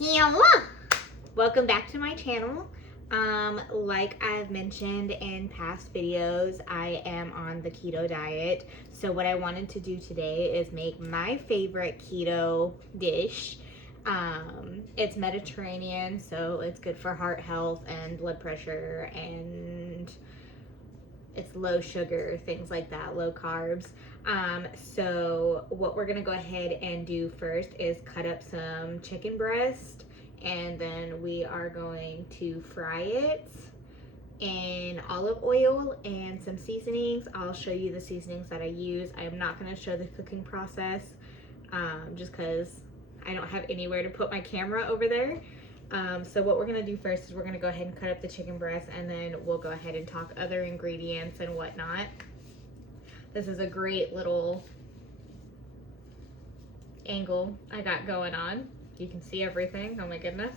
Hello! Welcome back to my channel. Like I've mentioned in past videos, I am on the keto diet. So what I wanted to do today is make my favorite keto dish. It's Mediterranean, so it's good for heart health and blood pressure, and it's low sugar, things like that, low carbs. So what we're gonna go ahead and do first is cut up some chicken breast, and then we are going to fry it in olive oil and some seasonings. I'll show you the seasonings that I use. I am not gonna show the cooking process just because I don't have anywhere to put my camera over there. So what we're gonna do first is we're gonna go ahead and cut up the chicken breast, and then we'll go ahead and talk other ingredients and whatnot. This is a great little angle I got going on. You can see everything, oh my goodness.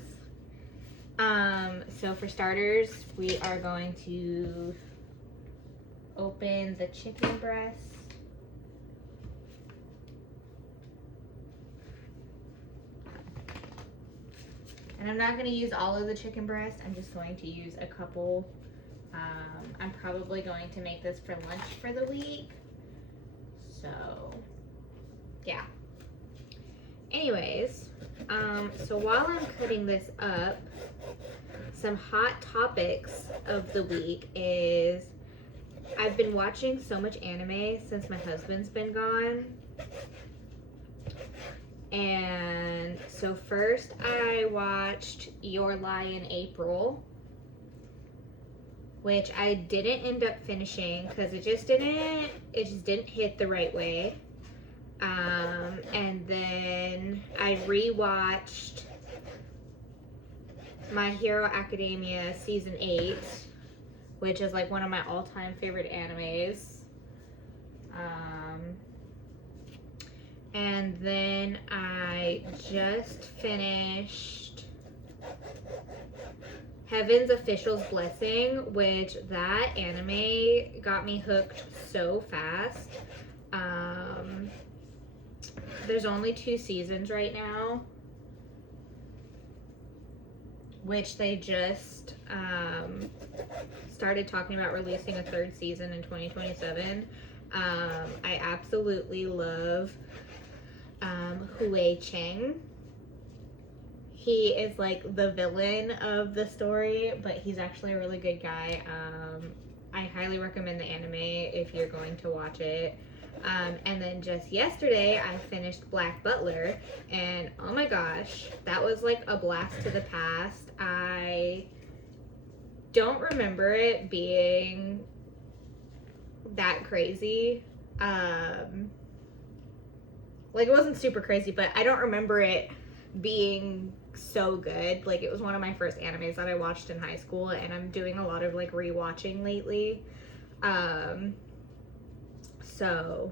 So for starters, we are going to open the chicken breast. And I'm not going to use all of the chicken breast. I'm just going to use a couple. I'm probably going to make this for lunch for the week. So, yeah. Anyways, so while I'm cutting this up, some hot topics of the week is I've been watching so much anime since my husband's been gone. And so first I watched Your Lie in April, which I didn't end up finishing because it just didn't hit the right way. And then I rewatched My Hero Academia season 8, which is like one of my all-time favorite animes. And then I just finished Heaven's Official's Blessing, which that anime got me hooked so fast. There's only 2 seasons right now, which they just started talking about releasing a 3rd season in 2027. I absolutely love Hui Cheng. He is like the villain of the story, but he's actually a really good guy. I highly recommend the anime if you're going to watch it. And then just yesterday I finished Black Butler, and oh my gosh, that was like a blast to the past. I don't remember it being that crazy. Like, it wasn't super crazy, but I don't remember it being so good. Like, it was one of my first animes that I watched in high school, and I'm doing a lot of like rewatching lately. So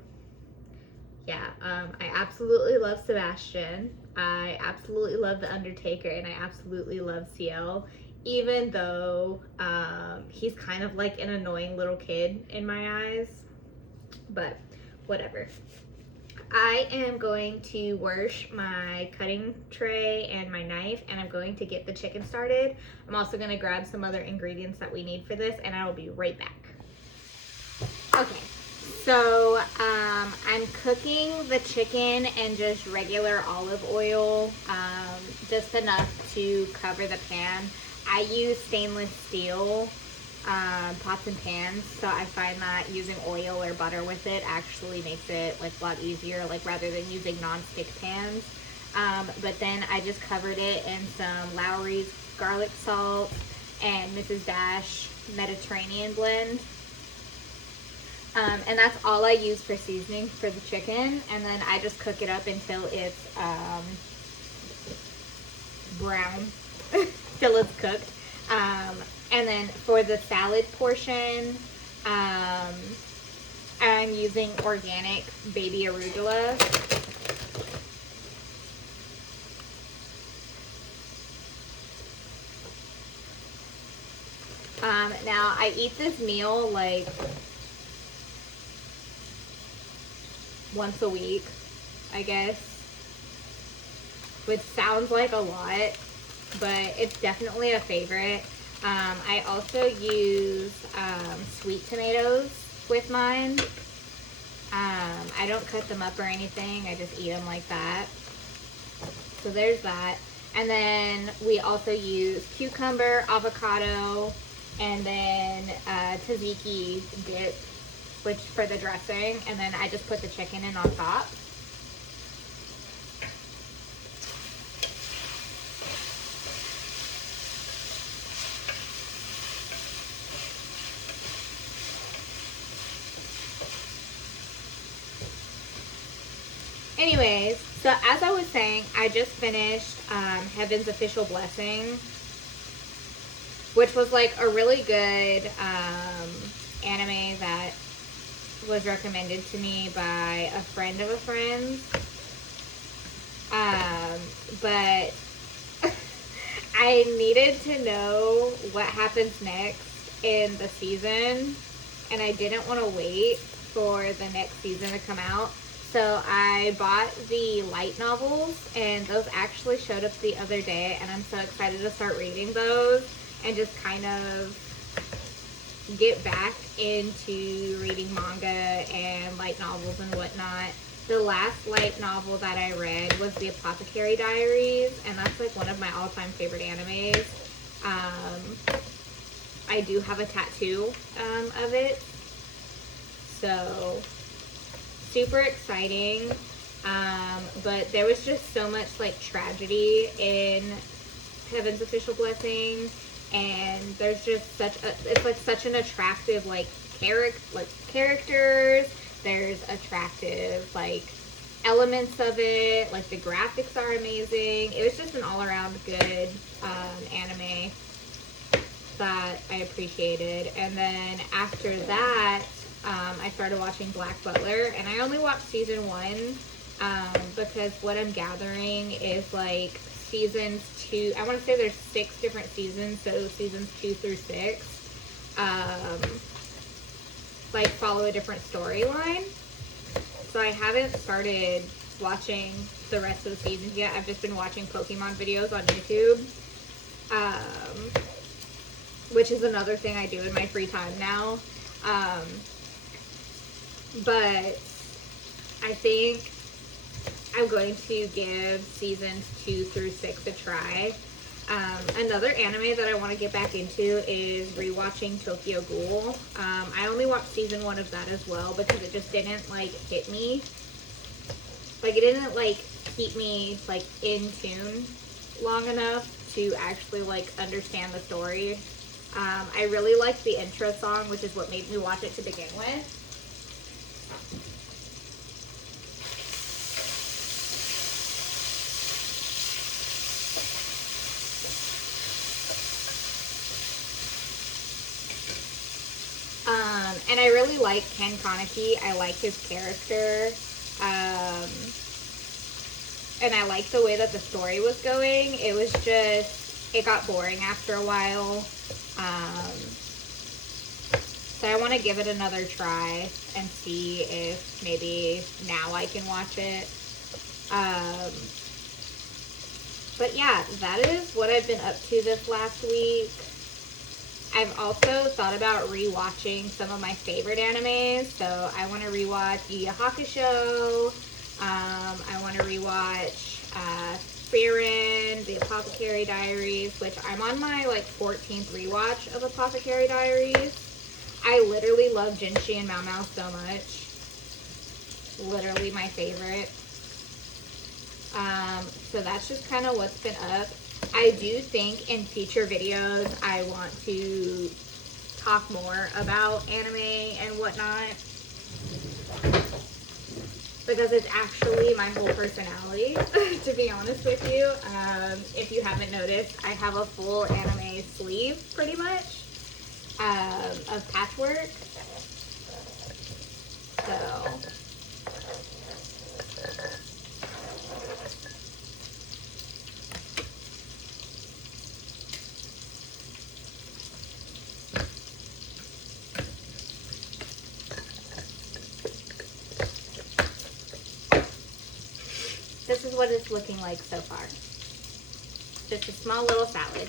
yeah, I absolutely love Sebastian. I absolutely love The Undertaker, and I absolutely love CL, even though he's kind of like an annoying little kid in my eyes, but whatever. I am going to wash my cutting tray and my knife, and I'm going to get the chicken started. I'm also going to grab some other ingredients that we need for this, and I will be right back. Okay, so I'm cooking the chicken in just regular olive oil, just enough to cover the pan. I use stainless steel pots and pans, so I find that using oil or butter with it actually makes it like a lot easier, like rather than using non-stick pans. But then I just covered it in some Lowry's garlic salt and Mrs. Dash Mediterranean blend. And that's all I use for seasoning for the chicken, and then I just cook it up until it's brown, till it's cooked. And then for the salad portion, I'm using organic baby arugula. Now I eat this meal like once a week, I guess. which sounds like a lot, but it's definitely a favorite. I also use sweet tomatoes with mine. I don't cut them up or anything. I just eat them like that. So there's that. And then we also use cucumber, avocado, and then tzatziki dip, which for the dressing. And then I just put the chicken in on top. Anyways, so as I was saying, I just finished Heaven's Official Blessing, which was like a really good anime that was recommended to me by a friend of a friend. But I needed to know what happens next in the season, and I didn't want to wait for the next season to come out. So I bought the light novels, and those actually showed up the other day, and I'm so excited to start reading those and just kind of get back into reading manga and light novels and whatnot. The last light novel that I read was The Apothecary Diaries, and that's like one of my all-time favorite animes. I do have a tattoo of it, so super exciting. But there was just so much like tragedy in Heaven's Official Blessing, and there's just it's like such an attractive like characters. There's attractive like elements of it, like the graphics are amazing. It was just an all-around good anime that I appreciated. And then after that, I started watching Black Butler, and I only watched season 1 because what I'm gathering is like seasons 2. I want to say there's 6 different seasons, so seasons 2 through 6 like follow a different storyline. So I haven't started watching the rest of the seasons yet. I've just been watching Pokemon videos on YouTube, which is another thing I do in my free time now. But I think I'm going to give seasons 2 through 6 a try. Another anime that I want to get back into is rewatching Tokyo Ghoul. I only watched season 1 of that as well because it just didn't like hit me. Like it didn't like keep me like in tune long enough to actually like understand the story. I really liked the intro song, which is what made me watch it to begin with. And I really like Ken Kaneki. I like his character. And I like the way that the story was going. It was just, it got boring after a while. So I want to give it another try and see if maybe now I can watch it. But yeah, that is what I've been up to this last week. I've also thought about rewatching some of my favorite animes. So I want to rewatch Yu Yu Hakusho. I want to rewatch Frieren, The Apothecary Diaries, which I'm on my like 14th rewatch of Apothecary Diaries. I literally love Jinshi and Mao Mao so much. Literally my favorite. So that's just kind of what's been up. I do think in future videos I want to talk more about anime and whatnot, because it's actually my whole personality, to be honest with you. If you haven't noticed, I have a full anime sleeve, pretty much, of patchwork. So this is what it's looking like so far. Just a small little salad.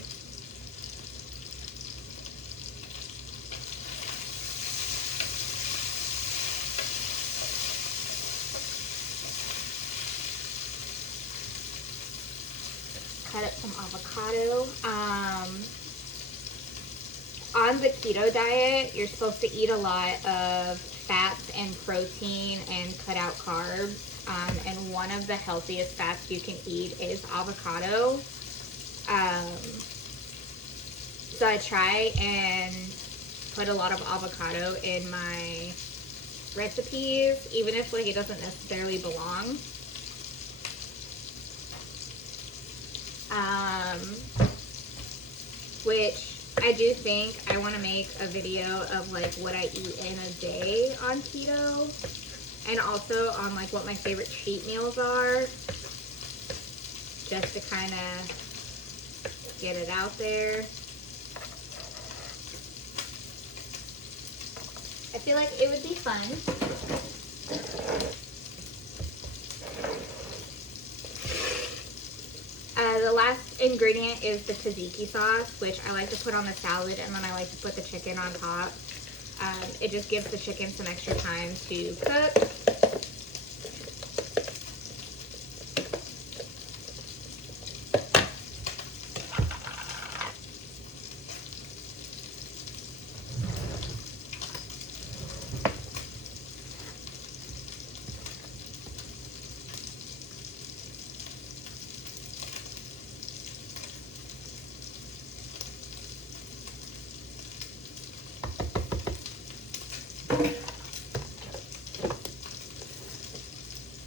Cut up some avocado. On the keto diet, you're supposed to eat a lot of fats and protein and cut out carbs. And one of the healthiest fats you can eat is avocado. So I try and put a lot of avocado in my recipes, even if like it doesn't necessarily belong. Which I do think I want to make a video of like what I eat in a day on keto, and also on like what my favorite cheat meals are, just to kind of get it out there. I feel like it would be fun. The last ingredient is the tzatziki sauce, which I like to put on the salad, and then I like to put the chicken on top. It just gives the chicken some extra time to cook.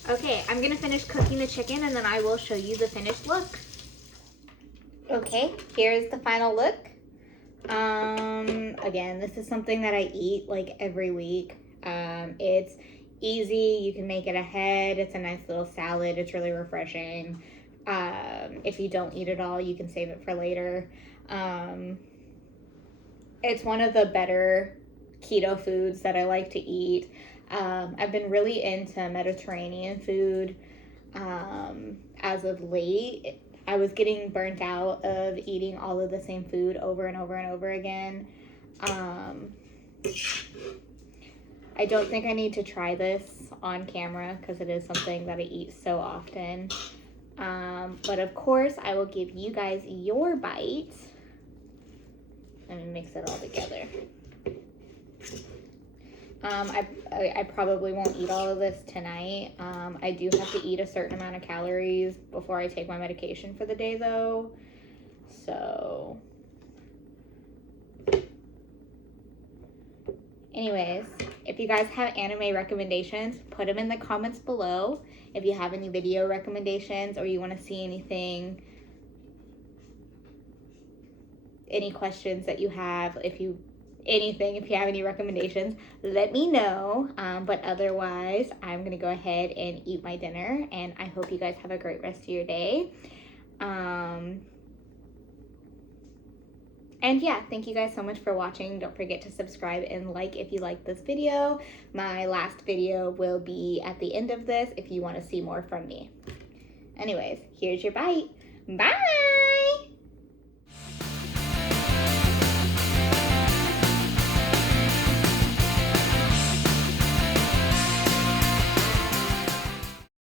Okay, I'm gonna finish cooking the chicken and then I will show you the finished look. Okay, here's the final look. Again, this is something that I eat like every week. It's easy, you can make it ahead. It's a nice little salad, it's really refreshing. If you don't eat it all, you can save it for later. It's one of the better keto foods that I like to eat. I've been really into Mediterranean food as of late. I was getting burnt out of eating all of the same food over and over and over again. I don't think I need to try this on camera because it is something that I eat so often. But of course, I will give you guys your bite. Let me mix it all together. I probably won't eat all of this tonight. I do have to eat a certain amount of calories before I take my medication for the day though. So anyways, if you guys have anime recommendations, put them in the comments below. If you have any video recommendations or you want to see anything, any questions that you have, if you have any recommendations, let me know. But otherwise, I'm going to go ahead and eat my dinner, and I hope you guys have a great rest of your day. And yeah, thank you guys so much for watching. Don't forget to subscribe and like if you like this video. My last video will be at the end of this if you want to see more from me. Anyways, here's your bite. Bye!